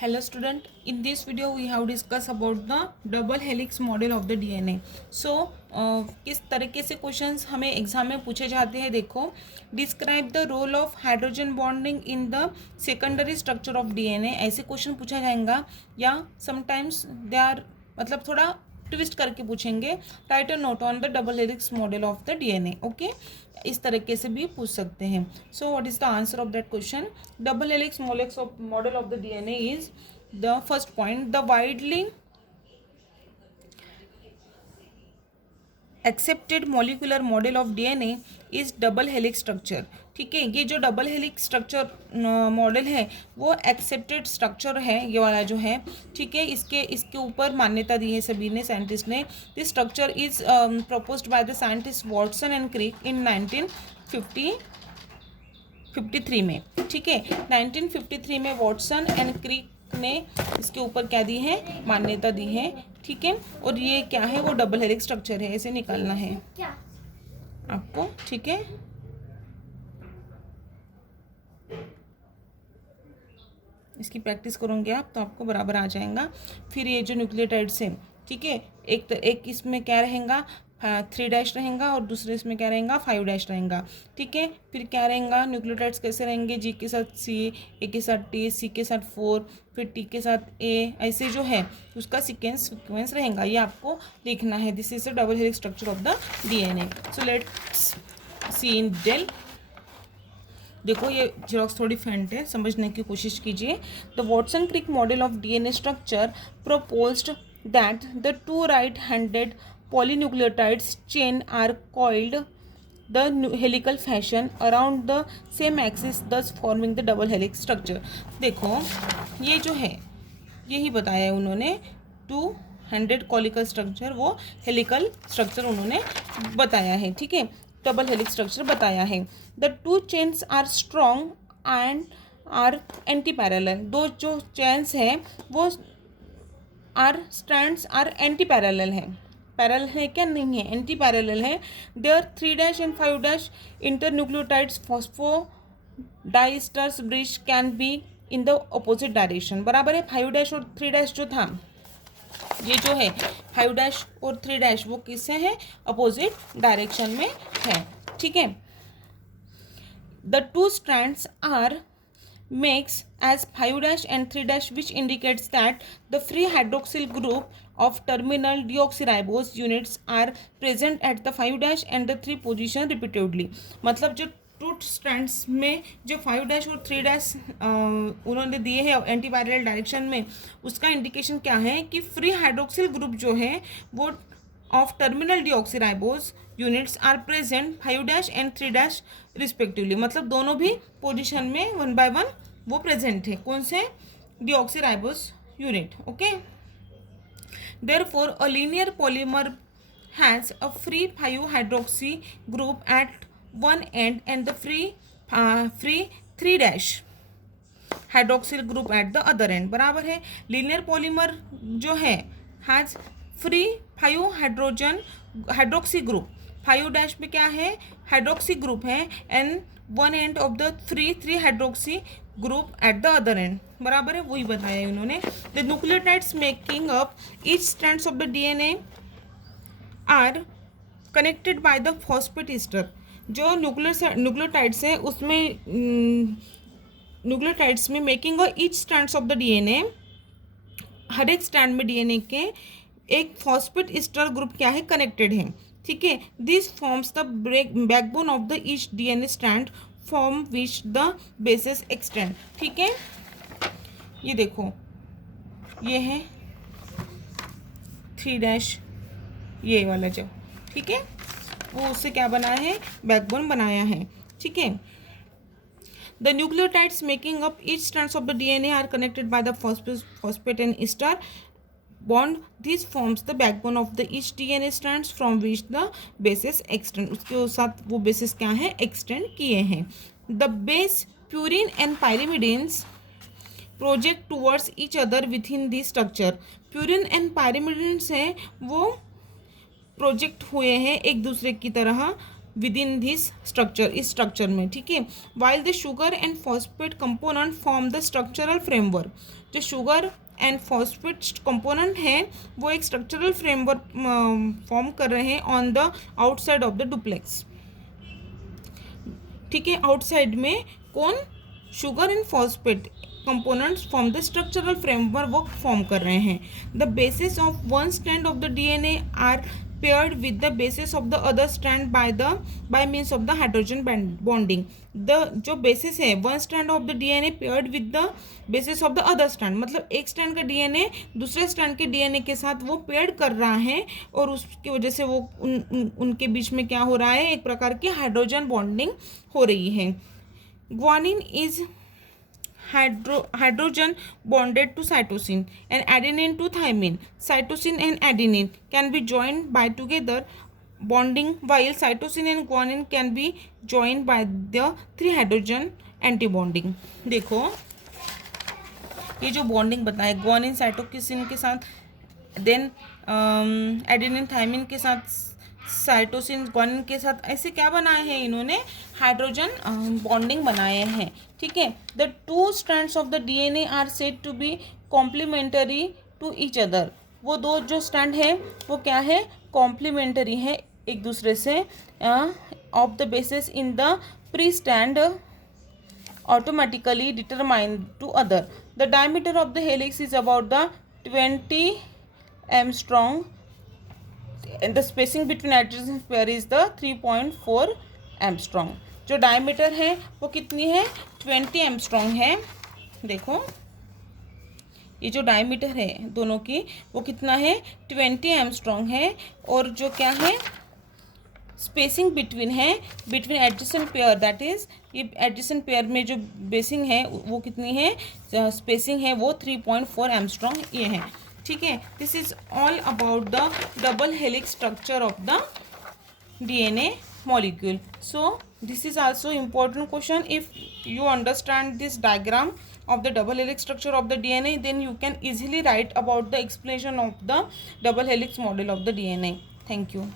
Hello student, in this video we have discussed about the double helix model of the DNA. So किस तरीके से questions हमें exam में पूछे जाते हैं देखो. Describe the role of hydrogen bonding in the secondary structure of DNA. ऐसे क्वेश्चन पूछा जाएगा या समटाइम्स दे आर मतलब थोड़ा ट्विस्ट करके पूछेंगे. Right a note on the double helix model of the DNA. Okay, इस तरीके से भी पूछ सकते हैं. So what is the answer of that question? Double helix model of the DNA is the first point the widely accepted molecular model of DNA is double helix structure. ठीक है, ये जो डबल हेलिक्स स्ट्रक्चर मॉडल है वो accepted structure है, ये वाला जो है. ठीक है, इसके ऊपर मान्यता दी है सभी ने, साइंटिस्ट ने. This structure is proposed by the scientist Watson and Crick in 1953 में. ठीक है, 1953 में वॉटसन एंड क्रिक ने इसके ऊपर क्या दी है, मान्यता दी है. ठीक है, और ये क्या है, वो डबल हेलिक्स स्ट्रक्चर है, इसे निकालना है आपको. ठीक है, इसकी प्रैक्टिस करोगे आप तो आपको बराबर आ जाएगा. फिर ये जो न्यूक्लियोटाइड्स है, ठीक है, एक इसमें क्या रहेगा, 3' रहेगा और दूसरे इसमें क्या रहेगा, 5' रहेगा. ठीक है, फिर क्या रहेगा, न्यूक्लियोटाइड्स कैसे रहेंगे, जी के साथ सी, ए के साथ टी, सी के साथ 4, फिर टी के साथ ए, ऐसे जो है उसका सीक्वेंस रहेगा, ये आपको देखना है. This is the double helix structure of the DNA. So let's see in detail. देखो ये जेरोक्स थोड़ी फेंट है, समझने की कोशिश कीजिए. The Watson Crick model of DNA structure proposed that the two right-handed polynucleotides chain are coiled the helical fashion around the same axis, thus forming the double helix structure. देखो ये जो है यही बताया है उन्होंने, 200 कॉलिकल स्ट्रक्चर, वो हेलिकल स्ट्रक्चर उन्होंने बताया है. ठीक है, डबल हेलिक्स स्ट्रक्चर बताया है. The two chains are strong and are anti parallel. दो जो चेन्स हैं वो स्ट्रैंड्स आर एंटी पैरेलल हैं. पैरेलल है क्या, नहीं है, एंटी पैरेलल है. There 3' and 5' internucleotides phosphodiesters bridge can be in the opposite direction. बराबर है, 5' और 3' जो था, ये जो है 5' और 3' वो किससे है, अपोजिट डायरेक्शन में है. ठीक है, the two strands are makes as 5' and 3' which indicates that the free hydroxyl group of terminal deoxyribose units are present at the 5' and the 3 position repeatedly. मतलब जो टू स्ट्रैंड्स में जो 5' और 3' उन्होंने दिए हैं एंटी पैरेलल डायरेक्शन में, उसका इंडिकेशन क्या है कि फ्री हाइड्रोक्सिल ग्रुप जो है वो of terminal deoxyribose units are present 5' and 3' respectively. मतलब दोनों भी पोजीशन में 1 by 1 वो प्रेजेंट है. कौन से, deoxyribose unit. Okay, therefore a linear polymer has a free 5 hydroxy group at one end and the free 3' hydroxyl group at the other end. बराबर है, लीनियर पॉलीमर जो है हैज फ्री 5 हाइड्रोक्सी ग्रुप, 5' में क्या है, हाइड्रोक्सी ग्रुप है, end one end of the 3 hydroxy group at the other end. बराबर है, वही बताया उन्होंने. The nucleotides making up each strands of the DNA are connected by the phosphate ester. जो न्यूक्लियोटाइड्स हैं उसमें न्यूक्लियोटाइड्स में making a each strands of the DNA, हर एक स्ट्रैंड में डीएनए के एक फॉस्फेट ईस्टर ग्रुप क्या है, कनेक्टेड है. ठीक है, this forms the backbone of the each DNA strand from which the bases extend. ठीक है, ये देखो ये है 3' ये वाला जो, ठीक है, वो उससे क्या बनाया है, बैकबोन बनाया है. ठीक है, the nucleotides making up each strands of the DNA are connected by the phosphate and ester bond. This forms the backbone of the each DNA strands from which the bases extend. उसके साथ वो bases क्या है, extend किए हैं. The base purine and pyrimidines project towards each other within this structure. Purine and pyrimidines हैं वो project हुए हैं एक दूसरे की तरह विद इन दिस स्ट्रक्चर, इस स्ट्रक्चर में, ठीक है। While the sugar and phosphate component form the structural framework, जो शुगर एंड फॉस्फेट कंपोनेंट है वो एक स्ट्रक्चरल फ्रेमवर्क फॉर्म कर रहे हैं on the outside of the duplex, ठीक है। आउटसाइड में कौन, sugar and phosphate components form the structural framework form कर रहे हैं। The bases of one strand of the DNA are paired with the bases of the other strand bye means of the hydrogen bonding. The जो basis है one strand of the DNA paired with the bases of the other strand, मतलब एक strand का DNA दूसरे strand के DNA के साथ वो पेयर्ड कर रहा है और उसकी वजह से वो उनके बीच में क्या हो रहा है, एक प्रकार की हाइड्रोजन बॉन्डिंग हो रही है। Guanine is hydrogen bonded to cytosine and adenine to thymine. Cytosine and adenine can be joined by together bonding, while cytosine and guanine can be joined by the 3 hydrogen antibonding. देखो ये जो bonding बताए guanine साइटोकिसिन के साथ, then adenine thiamine के साथ, cytosine guanine के साथ, ऐसे क्या बनाए हैं इन्होंने, हाइड्रोजन बॉन्डिंग बनाए हैं, ठीक है। The 2 strands of the DNA are said to be complementary to each other. वो 2 जो स्ट्रैंड है वो क्या है, कॉम्प्लीमेंटरी है एक दूसरे से। Of the basis in the pre stand automatically determined to other. The diameter of the helix is about the 20 Armstrong and the spacing between hydrogen pair is the 3.4 Armstrong. जो diameter है वो कितनी है, 20 Armstrong है। देखो ये जो diameter है दोनों की वो कितना है, 20 Armstrong है। और जो क्या है, स्पेसिंग बिटवीन है, between adjacent pair, that is ये एडजेसेंट पेयर में जो बेसिंग है वो कितनी है, स्पेसिंग है वो 3.4 Armstrong ये है, ठीक है। This is all about the double helix structure of the DNA molecule. So this is also important question. If you understand this diagram of the double helix structure of the DNA, then you can easily write about the explanation of the double helix model of the DNA. Thank you.